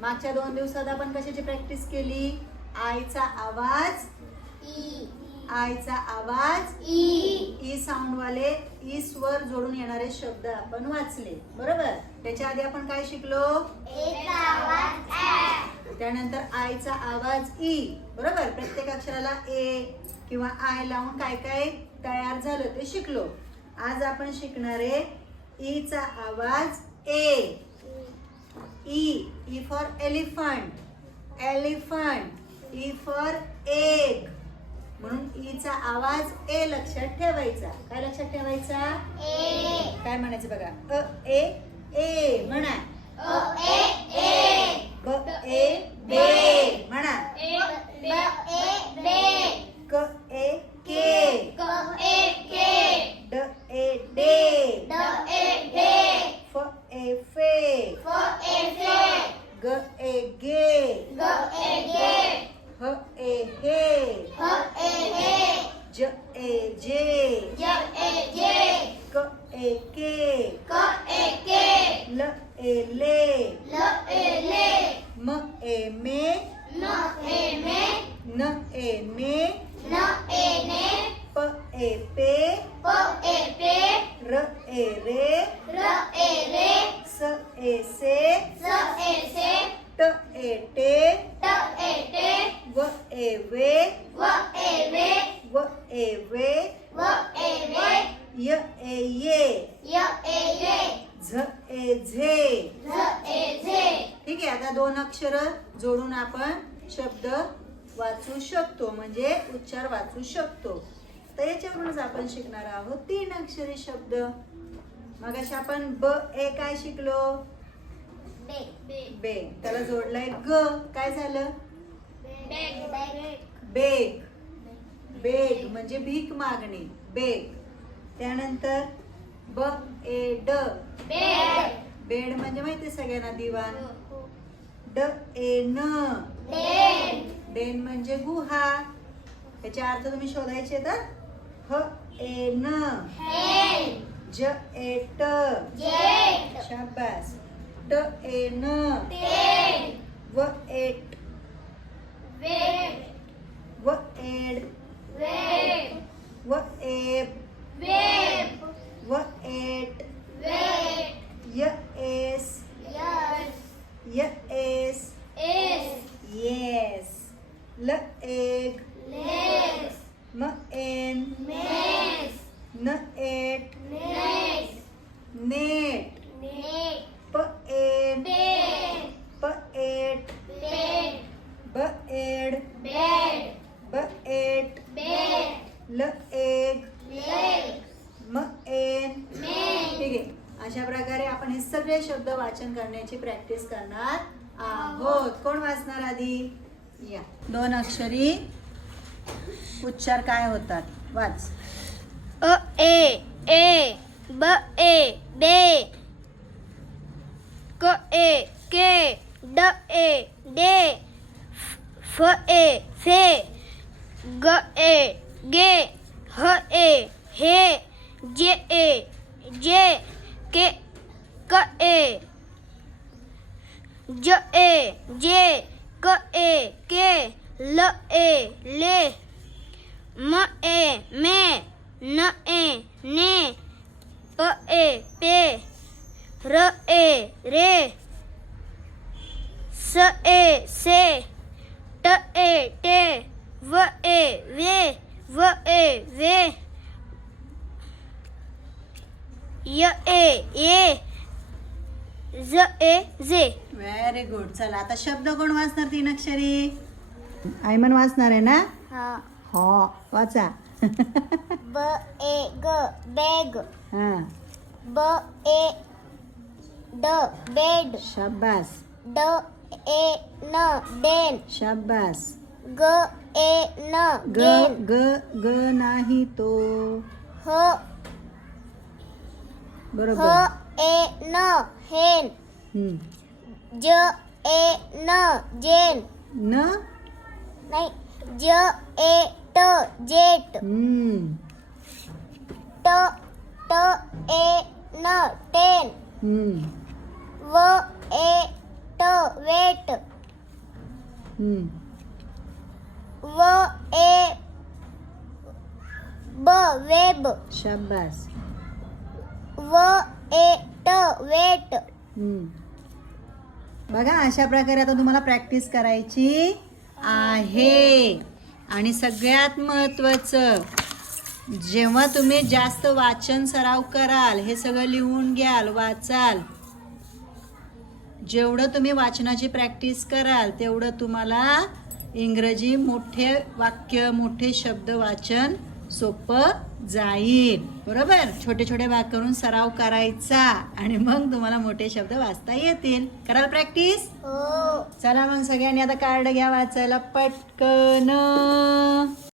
मागच्या 2 दिवसात आपण कशाची प्रॅक्टिस केली? आयचा आवाज ई, आयचा आवाज ई साऊंड वाले ई स्वर जोडून येणारे शब्द आपण वाचले, बरोबर? त्याच्या आधी आपण काय शिकलो? एचा आवाज ॲ, त्यानंतर आयचा आवाज ई, बरोबर? प्रत्येक अक्षराला ए किंवा आय लावून काय काय तयार झालं ते शिकलो. आज आपण शिकणारे ईचा आवाज ए. E for elephant, elephant. E for egg, म्हणून ईचा आवाज ए लक्षात ठेवायचा. काय लक्षात ठेवायचा? ए, काय म्हणायचं बघा? ए ए म्हणा. ओ ए ए, ब ए बे म्हणा. ब ए बे, क ए के, क ए के, ड ए डे, ड ए डे, फ ए फे, फ ए फे, ग ए गे, ग ए गे, ह ए हे, ह ए हे, ज ए जे, ज ए जे, क ए के, क ए के, ल ए ले, ल ए ले, म ए मे, न ए मे, न ए ने, न ए ने, प ए पे, प ए पे, र ए रे, र ए रे, स ए से, स ए से, ट ए टे, ट ए टे, व ए वे, व ए वे, व ए वे, व ए वे, य ए ये, य ए ये, झ ए झे. झ ए झे. ठीक आहे. आता 2 अक्षर जोडून आपण शब्द वाचू शकतो, म्हणजे उच्चार वाचू शकतो. तर याच्यावरूनच आपण शिकणार आहोत 3 अक्षरी शब्द. मगाशी आपण ब ए काय शिकलो? बे, बे, बे. त्याला जोडलाय ग, काय झालं? बेग, बेग, बेग. बेग म्हणजे भीक मागणे, बेग. त्यानंतर ब ए ड, बेड, बेड म्हणजे माहिती सगळ्यांना दिवाण. ड ए न, डेन, डेन म्हणजे गुहा. याचे अर्थ तुम्ही शोधायचे तर ह ए न, हेन, ज ए ट, जेट, शाबास. ट ए न, तेन, व एट, वेट, व एड, वेट, व एब, वेब, व एट, वेट, य एस, यस, य एस, एस, येस. ल एग, लेस, म एन, मेस, न एट, नेस, नेट. नेट, प एन, पेन, प एट, पेन, ब एड, बेड, ब एट. बेड, ल एग, लेग, म एन. मेन. ठीक आहे. अशा प्रकारे आपण हे सगळे शब्द वाचन करण्याची प्रॅक्टिस करणार आहोत. कोण वाचणार आधी? या 2 अक्षरी उच्चार काय होतात? वाच. अ ए ए, ब ए बे, क ए के, ड ए डे, फ ए फे, ग ए गे, ह ए हे, जे ए जे, के क ए, ज ए जे, क ए के, ल ए ले, म ए मे, न ए ने, प ए पे, र ए रे, स ए से, ट ए टे, व ए वे, व ए वे, य ए ये, ज ए जे. Very good. चला आता शब्द कोण वाचणार 3 अक्षरी? आयमन वाचणार आहे ना? हा. हो, वाचा. ब ए ग बेग, हा, ब ए ड बेड, शाबास, ड ए न डेन, शाबास. ग ए न ग गेन, ग ग नाही तो, ह ह बरोबर. ए न हेन, हम्म. ज ए न जेन, न, नाही, ज ए ट जेट, हम्म. ट ट ए न टेन, व ए ट वेट. हम्म. व ए ब वेब. शाबास. व ए ट वेट. हम्म. बघा अशा प्रकारे आता तुम्हाला प्रॅक्टिस करायची आहे. आणि सगळ्यात महत्त्वाचं, जेव्हा तुम्ही जास्त वाचन सराव कराल, हे सगळं लिहून घ्याल, वाचाल, जेवढं तुम्ही वाचनाची प्रॅक्टिस कराल तेवढं तुम्हाला इंग्रजी मोठे वाक्य, मोठे शब्द वाचन सोपं जाईल. बरोबर. छोटे छोटे वाक्य करून सराव करायचा आणि मग तुम्हाला मोठे शब्द वाचता येतील. कराल प्रॅक्टिस. हो. चला मग सगळ्यांनी आता कार्ड घ्या वाचायला पटकन.